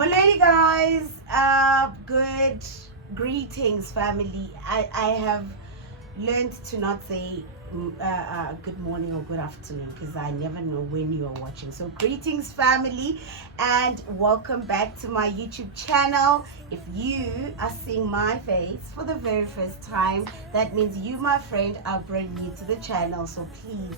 Mulady guys, good greetings family. I have learned to not say good morning or good afternoon because I never know when you are watching. So greetings family and welcome back to my YouTube channel. If you are seeing my face for the very first time, that means you, my friend, are brand new to the channel. So please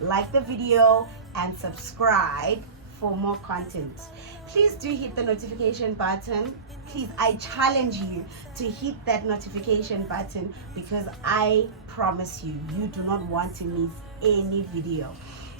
like the video and subscribe for more content. Please do hit the notification button. Please, I challenge you to hit that notification button because I promise you, you do not want to miss any video.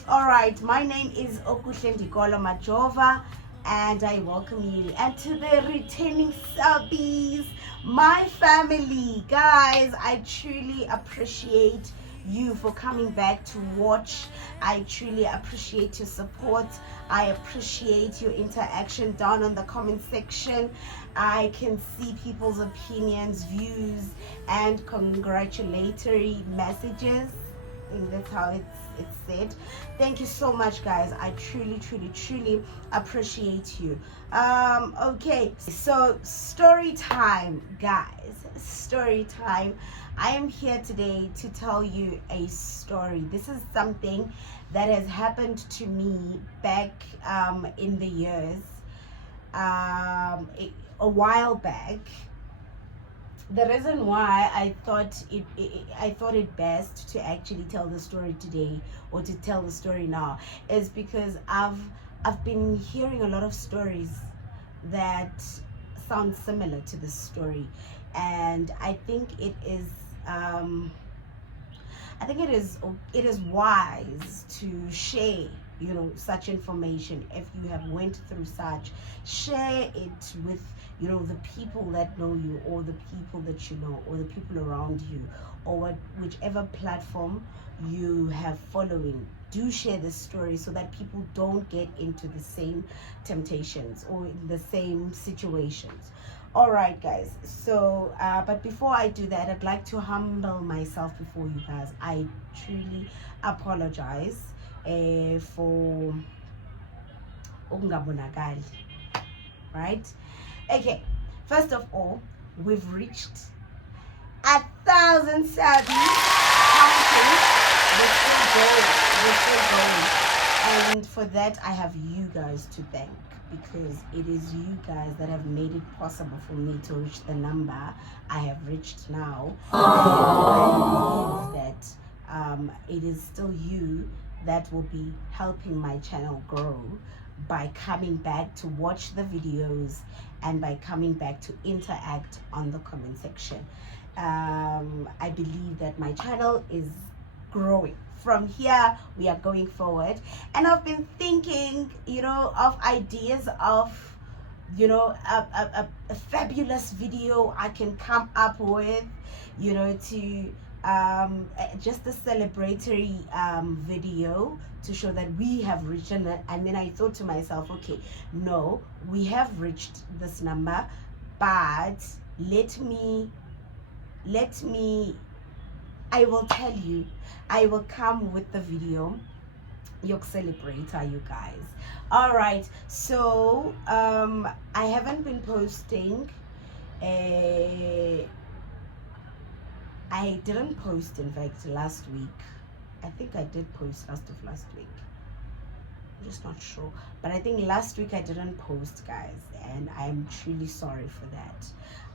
All right, my name is Okushendikolo Majova and I welcome you and to the returning subbies, my family. Guys, I truly appreciate you for coming back to watch. I truly appreciate your support. I appreciate your interaction down on the comment section. I can see people's opinions, views, and congratulatory messages. I think that's how it's said. Thank you so much, guys. I truly appreciate you. Okay, so story time, guys. Story time. I am here today to tell you a story. This is something that has happened to me back in the years, a while back. The reason why I thought it best to actually tell the story today, or to tell the story now, is because I've been hearing a lot of stories that sound similar to this story, and I think it is it is wise to share such information. If you have went through such, share it with the people that know you, or the people that you know, or the people around you, or whichever platform you have following. Do share this story so that people don't get into the same temptations or in the same situations. All right, guys, so but before I do that, I'd like to humble myself before you guys. I truly apologize for ungabonakali, right? Okay, first of all, we've reached 1,000 subs. Counting. We're still going. And for that, I have you guys to thank, because it is you guys that have made it possible for me to reach the number I have reached now. I believe that it is still you that will be helping my channel grow by coming back to watch the videos and by coming back to interact on the comment section. I believe that my channel is growing. From here, we are going forward, and I've been thinking, of ideas of, a fabulous video I can come up with, to just a celebratory video to show that we have reached it. And then I thought to myself, okay, no, we have reached this number, but let me I will tell you, I will come with the video. You'll celebrate, you guys. All right, so I haven't been posting. I didn't post, in fact, last week. I think I did post last week. I'm just not sure, but I think last week I didn't post, guys, and I'm truly sorry for that.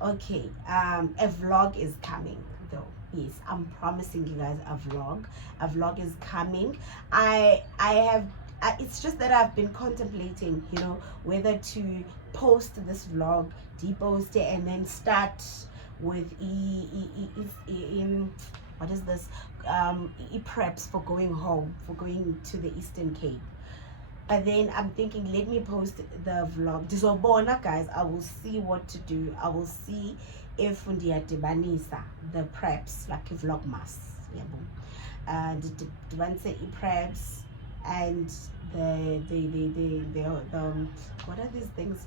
Okay, a vlog is coming though. Yes, I'm promising you guys a vlog is coming. I have it's just that I've been contemplating, whether to post this vlog, depost it, and then start with what is this, preps for going home, for going to the Eastern Cape. But then I'm thinking, let me post the vlog. Dizobona, guys, I will see what to do. I will see if ndiyadebanisa the preps, like vlogmas, the preps and the what are these things?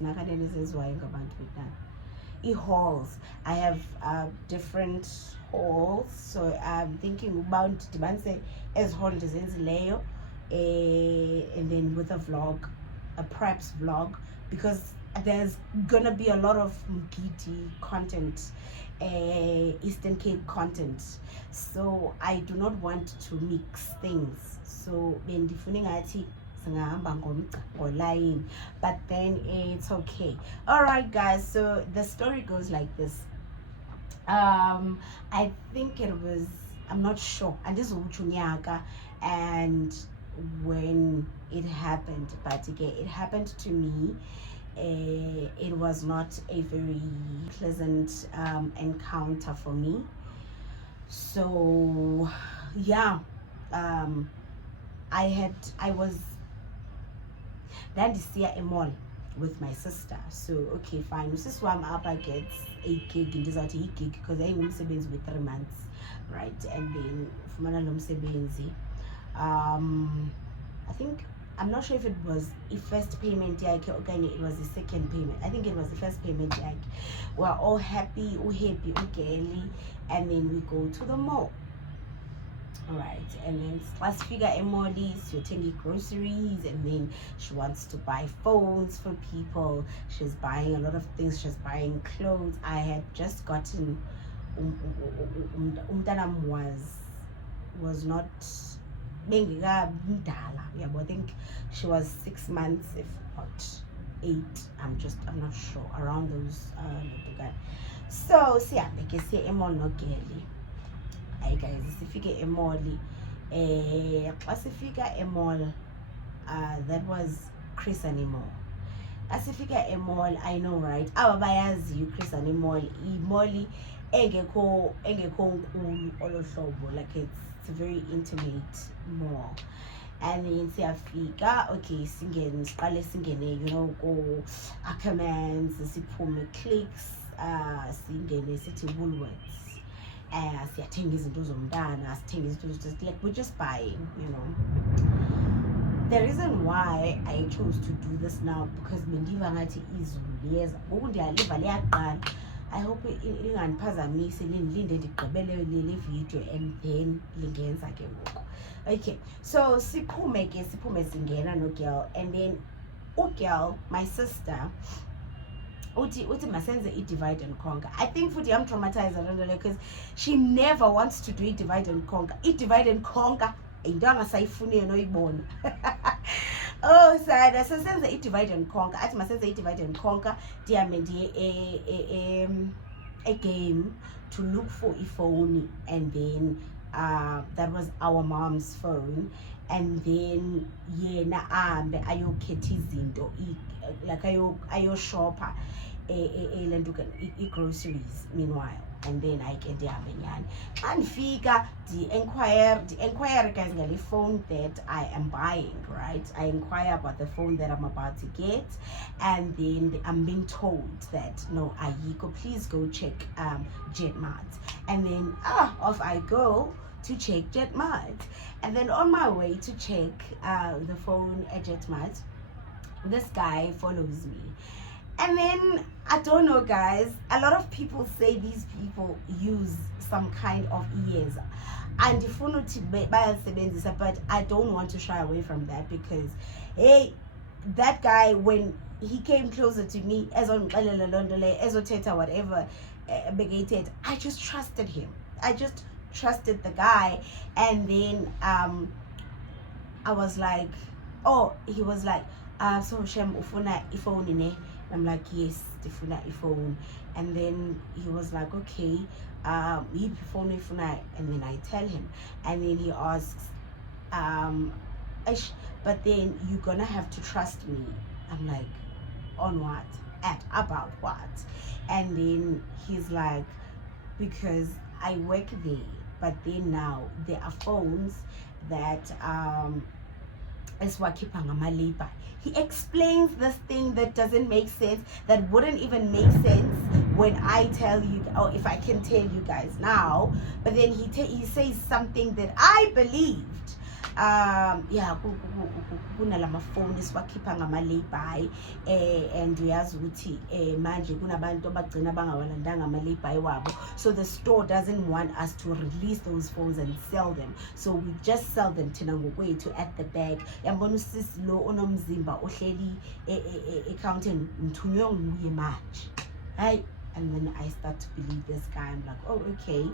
E-hauls. I have different hauls, so I'm thinking about dibanise as haul ndizenzileyo, and then with a vlog, a preps vlog, because there's gonna be a lot of Mgidi content, Eastern Cape content, so I do not want to mix things. So bendifuning ngathi singahamba ngomgqa but then it's okay. All right guys, so the story goes like this. I think it was, I'm not sure, and this is Uchunyaka, and when it happened, but again it happened to me. It was not a very pleasant encounter for me. So yeah, I was then this year a mall with my sister. So okay, fine, this is why I'm up, I get 8 gig in this 8 gig because I won't say with 3 months, right? And then I think, I'm not sure if it was a first payment, it was the second payment. I think it was the first payment. We're all happy, okay, and then we go to the mall. All right, and then plus figure emojis, you're taking groceries, and then she wants to buy phones for people. She's buying a lot of things. She's buying clothes. I had just gotten umntanam was not I think she was 6 months, if not 8. I'm not sure, around those so sihambe ke siye emall nogeli. Hey guys, sifike emall, xa sifika emall, that was Chris Animal. Asifika emall, I know, right? Aba bayazi Chris Animal, imall engekho nkulu olohlobo, like it's a very intimate mall. And then siyafika, okay, siqale singene, go Occurrences, siphume clicks, singene sithi Woolworths. Siyathenga izinto zomntana, sithenga izinto, like we're just buying, The reason why I chose to do this now, because bendiva ngathi izulu liyeza, ngoku ndiyaliva liyaqala. I hope ingandiphazamisi, linde ndigqibele le video and then lingenza ke ngoku. Okay, so siphume singena no girl, and then girl, my sister, uti masenze divide and conquer. I think futhi I'm traumatized because she never wants to do divide and conquer. Divide and conquer into angasayifuni noyibona. Oh sad, so senze divide and conquer. Athi masenze divide and conquer, ndihambe ndiye a game to look for a phone, and then that was our mom's phone, and then yena ahambe ayokhetha izinto, like ayoshopha groceries meanwhile, and then I get ndihambe nyani. Xa ndifika inquire guys ngale phone that I am buying, right? I inquire about the phone that I'm about to get, and then I'm being told that no, ayiko, please go check Jetmart. And then off I go to check Jetmart, and then on my way to check the phone at Jetmart, this guy follows me. And then I don't know guys, a lot of people say these people use some kind of ears, and but I don't want to shy away from that, because hey, that guy, when he came closer to me, as on Teta, whatever, I just trusted him. I just trusted the guy. And then I was like, he was like, so Shem ufuna iphone ne? I'm like, yes, ufuna iphone. And then he was like, okay, he phone ufuna, and then I tell him, and then he asks, but then you're gonna have to trust me. I'm like, on what? About what? And then he's like, because I work there, but then now there are phones that he explains this thing that doesn't make sense, that wouldn't even make sense when I tell you, or if I can tell you guys now. But then he says something that I believed. kunalama-phone esiwakhipha ngama-lay-by and uyazi ukuthi manje kunabantu abagcina bangawalandanga ama-lay-by wabo, so the store doesn't want us to release those phones and sell them, so we just sell them thina ngokwethu at the back. Yambona usisi lo onomzimba ohleli e-counter ngithunywe nguye manje, hayi. And then I start to believe this guy. I'm like, oh, okay,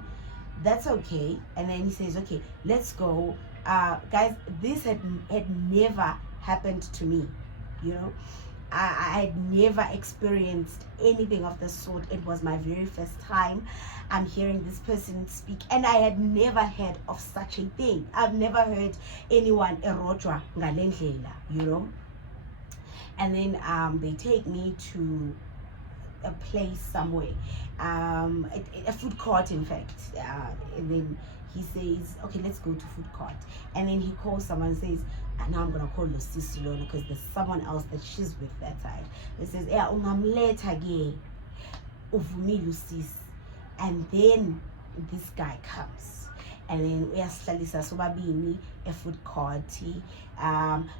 that's okay. And then he says, okay, let's go. Guys, this had never happened to me, you know. I had never experienced anything of the sort. It was my very first time I'm hearing this person speak, and I had never heard of such a thing. I've never heard anyone erotwa ngalendlela, you know. And then they take me to a place somewhere, a food court, in fact. And then he says, okay, let's go to food court. And then he calls someone and says, and now I'm gonna call Lucy Lona because there's someone else that she's with that side. He says, yeah, ungamletha ke uvumi Lucy. And then this guy comes. And then uyasihlalisa sobabini a food court.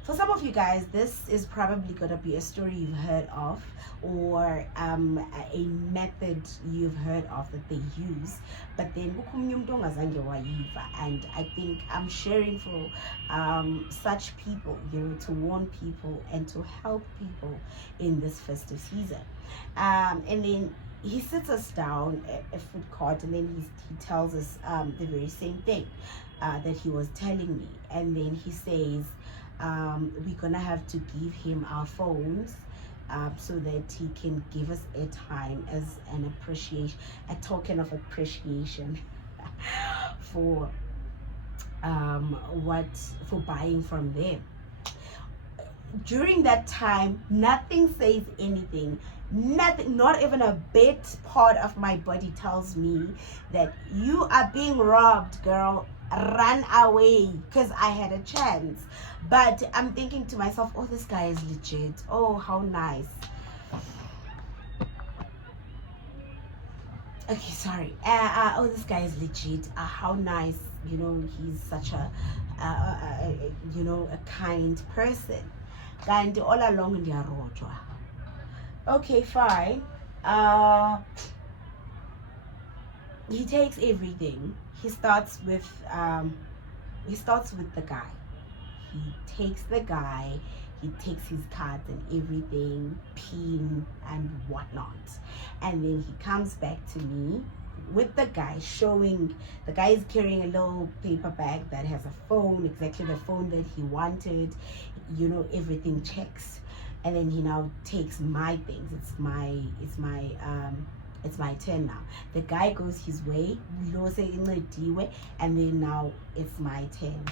For some of you guys, this is probably gonna be a story you've heard of, or a method you've heard of that they use. But then and I think I'm sharing for such people, you know, to warn people and to help people in this festive season. And then he sits us down at a food court, and then he tells us the very same thing that he was telling me. And then he says, we're gonna have to give him our phones so that he can give us airtime as an appreciation, a token of appreciation for for buying from them. During that time, nothing says anything. Nothing, not even a bit part of my body tells me that you are being robbed, girl. Run away, because I had a chance. But I'm thinking to myself, oh, this guy is legit. Oh, how nice. Okay, sorry. Oh, this guy is legit. How nice. You know, he's such a you know, a kind person. And all along in their road. Okay, fine. He takes everything. He starts with the guy. He takes the guy. He takes his cards and everything, PIN and whatnot, and then he comes back to me with the guy, showing the guy is carrying a little paper bag that has a phone, exactly the phone that he wanted. You know, everything checks. And then he now takes my things. It's my turn now. The guy goes his way, and then now it's my turn.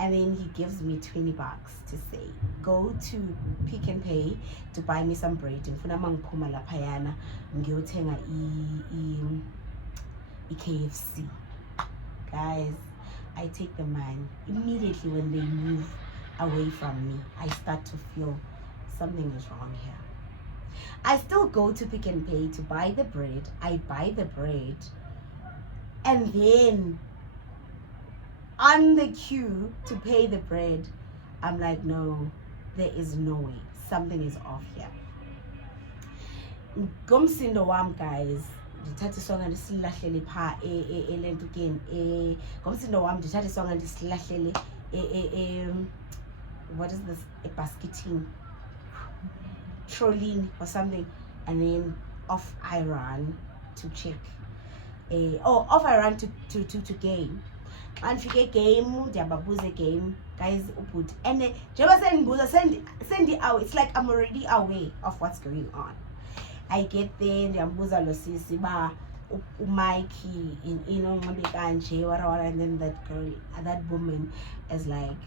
And then he gives me $20 to say, go to Pick and Pay to buy me some bread. Ngifuna mangiphuma laphayana ngiyothenga KFC. Guys, I take the man. Immediately when they move away from me, I start to feel something is wrong here. I still go to Pick and Pay to buy the bread. I buy the bread. And then on the queue to pay the bread, I'm like, no, there is no way. Something is off here. Gomsindo wam, guys. Ndithatha isonka ndisilahlele pha elentukeni ngomsindo wam ndithatha isonka ndisilahlele what is this, a basketing trolling or something, and then off I run to check off I run to game. And fike game ndiyababuza game, guys, ubhuti, and njengoba sendibuza sendi out, it's like I'm already aware of what's going on. I get there, ndiyambuza lo sisi ba uMikey in onqabe kanje whatever, and then that girl, that woman is like,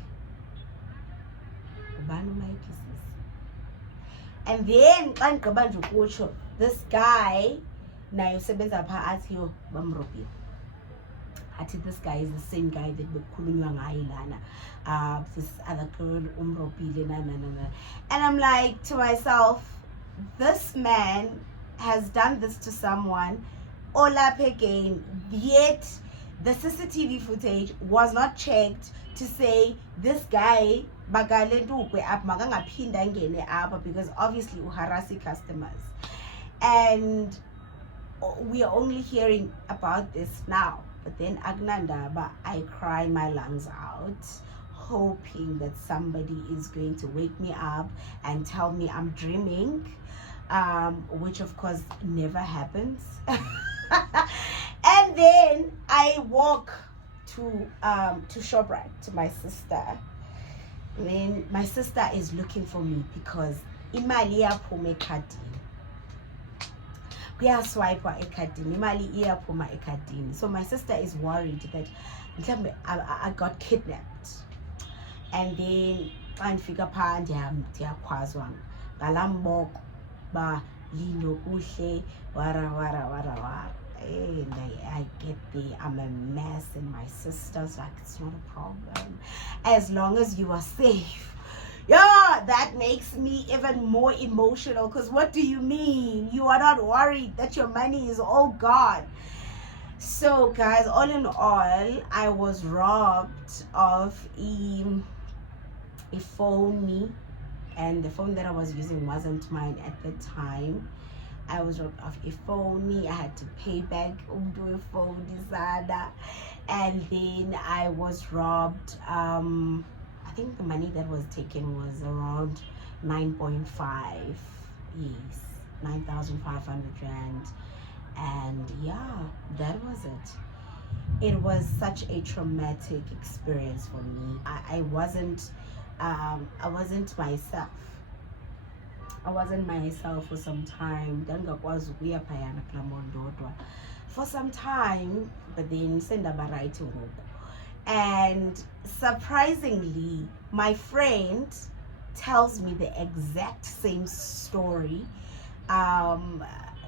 ubani uMikey sis? And then xa ndigqiba nje ukutsho, this guy naye usebenza pha athi yo bamrobile. This guy is the same guy that bekukhulunywa ngaye lana, this other girl umrobile na. And I'm like to myself, this man has done this to someone all up again, yet the CCTV footage was not checked to say this guy because obviously harassing customers. And we are only hearing about this now. But then Agnandaba, I cry my lungs out, hoping that somebody is going to wake me up and tell me I'm dreaming, which of course never happens. And then I walk to ShopRite to my sister. And then my sister is looking for me because imali yaphuma ekhadini. Kuyaswipe ekhadini, imali iyaphuma ekhadini. So my sister is worried that I got kidnapped. And then xa ndifika phaa ndiyakhwazwa ngalamboko ba linokuhle wara. And I get there, I'm a mess, and my sister's like, it's not a problem as long as you are safe. Yeah, that makes me even more emotional, because what do you mean you are not worried that your money is all gone? So guys, all in all, I was robbed of a phone, and the phone that I was using wasn't mine at the time. I was robbed of a phone. I had to pay back a phone, and then I was robbed. I think the money that was taken was around 9.5. Yes, 9,500 rand. And yeah, that was it. It was such a traumatic experience for me. I wasn't myself. I wasn't myself for some time. For some time, but then and surprisingly, my friend tells me the exact same story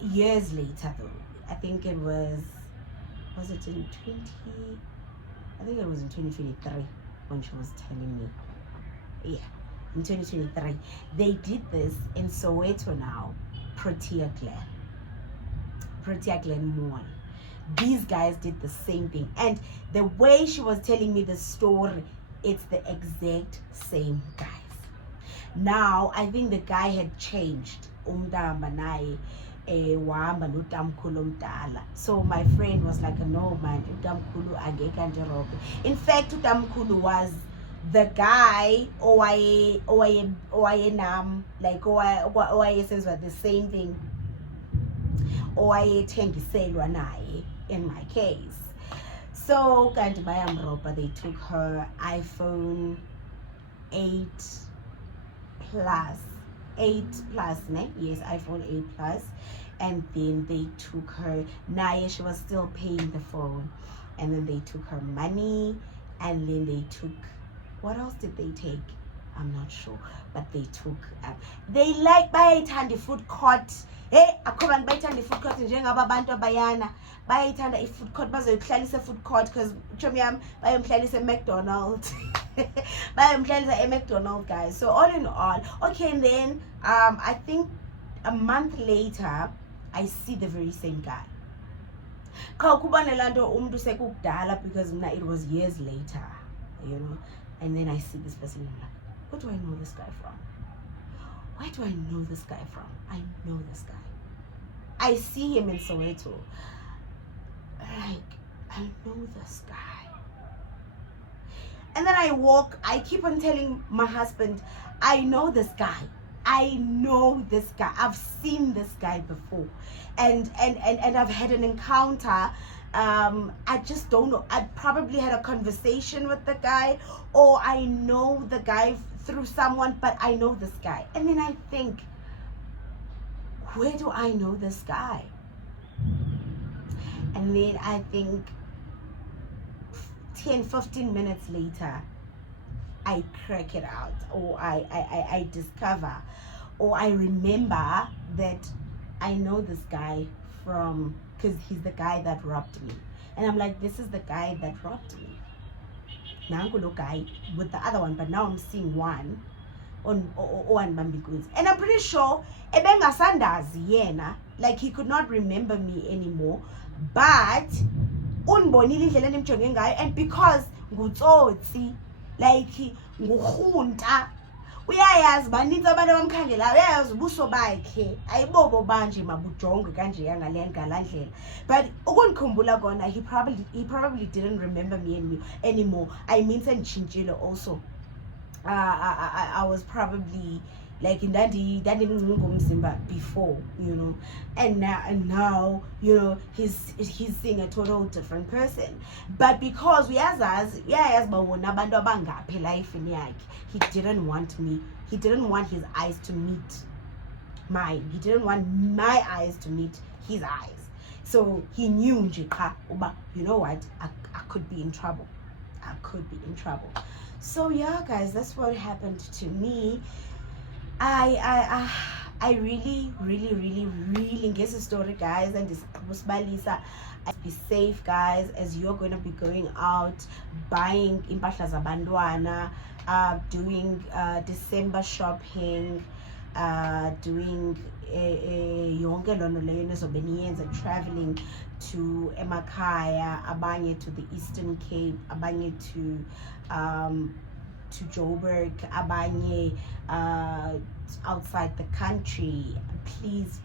years later though. I think it was it in 2023 when she was telling me. Yeah, in 2023. They did this in Soweto now, Protea Glen Mall. These guys did the same thing, and the way she was telling me the story, it's the exact same guys. Now I think the guy had changed. So my friend was like, no man, in fact utamkhulu was the guy says the same thing in my case. So they took her iPhone 8 plus, yes, iPhone 8 plus, and then they took her. Naya, she was still paying the phone, and then they took her money, and then they took, what else did they take? I'm not sure, but they took. They like bayayithanda food court. Hey, akho bantu bayithanda food court njengaba bantu abayana. Bayayithanda food court, bazoyihlalisa food court because chomi yami bayomhlalisa McDonald's. Bayomhlalisa McDonald's, guys. So all in all, okay, and then I think a month later, I see the very same guy. Because it was years later, you know. And then I see this person, and I'm like, where do I know this guy from? Where do I know this guy from? I know this guy. I see him in Soweto. Like, I know this guy. And then I keep on telling my husband, I know this guy. I know this guy. I've seen this guy before. And I've had an encounter. I just don't know. I probably had a conversation with the guy, or I know the guy through someone, but I know this guy. And then I think, where do I know this guy? And then I think 10-15 minutes later, I crack it out, or I discover, or I remember that I know this guy from, because he's the guy that robbed me. And I'm like, this is the guy that robbed me. Now I'm guy with the other one, but now I'm seeing one on Bambi Goods. And I'm pretty sure like he could not remember me anymore. But unibonile indlela enimjonge ngayo, and because ngutsotsi, like ngurhunta, uyayazi baninzi abantu abamkhangelayo, uyayazi ubuso bakhe ayibobo banje mabujongwe kanje ngalaa ndlela. But ukundikhumbula kona, he probably didn't remember me anymore. I mean senditshintshile also. I was probably like ndandimncinci ngomzimba before, you know, and now you know he's seeing a total different person. But because uyazazi bawona abantu abangaphi elifini yakhe, he didn't want his eyes to meet mine. He didn't want my eyes to meet his eyes. So he knew nje qha uba, you know what, I could be in trouble. So yeah, guys, that's what happened to me. I really guess the story, guys, and this Balisa. Be safe, guys, as you're going to be going out buying impahla zabantwana, doing December shopping, doing yonke loo nto leyo nizobe niyenza, traveling to emakhaya, abanye to the Eastern Cape, abanye to Joburg, abanye outside the country. Please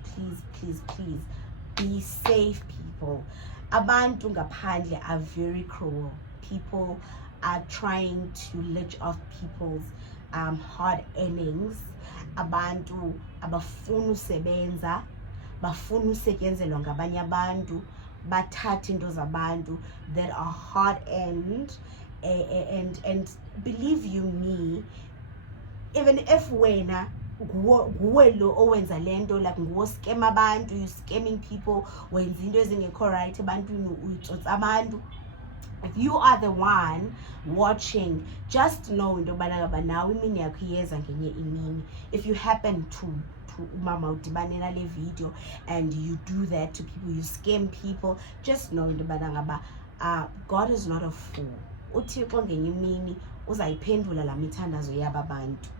be safe, people. Abantu ngaphandle are very cruel. People are trying to leech off people's hard earnings. Abantu abafuna usebenza, bafuna usetyenzelwa ngabanye abantu, bathatha into zabantu that are hard earned. And believe you me, even if wena nguwe lo owenza lento, like nguwo scam abantu, you scamming people, wenza into ezingekho right ebantwini, utsotsa abantu, if you are the one watching, just know into yobana ngaba nawe imini yakho iyeza ngenye imini. If you happen to umama udibane nale video and you do that to people, you scam people, just know into yobana ngaba God is not a fool. uThixo ngenye imini uzayiphendula la mithandazo yaba bantu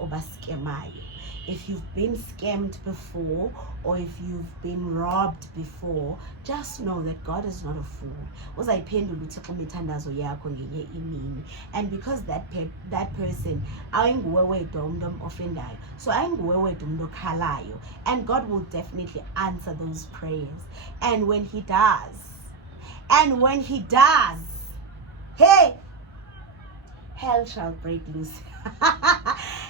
obaskemayo. If you've been scammed before, or if you've been robbed before, just know that God is not a fool. Uzayiphendula uThixo mithandazo yakho ngenye imini. And because that person ayinguwe wedwa umuntu omofendayo, so ayinguwe wedwa umuntu okhalayo, and God will definitely answer those prayers. And when he does, hey, hell shall break loose.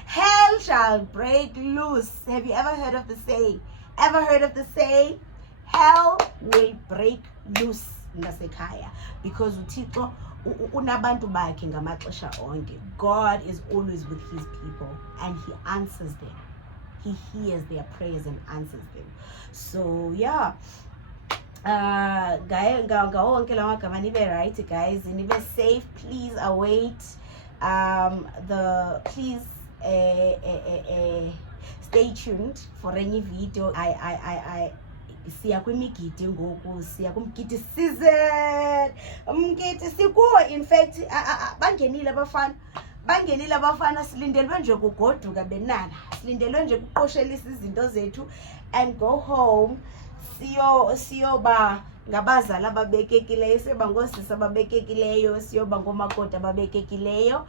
Hell shall break loose. Have you ever heard of the saying? Hell will break loose ngasekhaya, because uThixo unabantu bakhe ngamaxesha onke. God is always with his people, and he answers them. He hears their prayers and answers them. So yeah, ngawonke lawa magama nibe right, guys, nibe safe. Please await please stay tuned for any video. I siya kwimigidi ngoku, siya kumgidi season, umgidi sikuwo. In fact bangenile abafana silindelwe nje kugoduka benana, silindelwe nje kuqoshelisa izinto zethu and go home. Siyoba ngabazali ababekekileyo, siyoba ngoosisi ababekekileyo, siyoba ngomakoti ababekekileyo.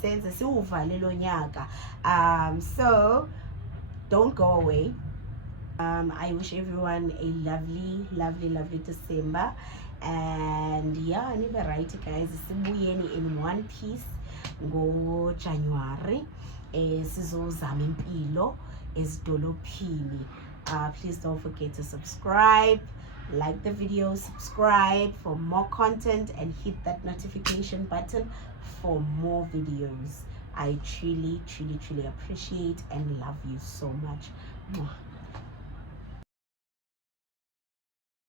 senze siwuvale lo nyaka. So don't go away. I wish everyone a lovely December, and yeah, nibe right, guys, sibuyeni in one piece ngo January. Sizozama impilo ezidolophini. Please don't forget to subscribe, like the video, subscribe for more content, and hit that notification button for more videos. I truly appreciate and love you so much.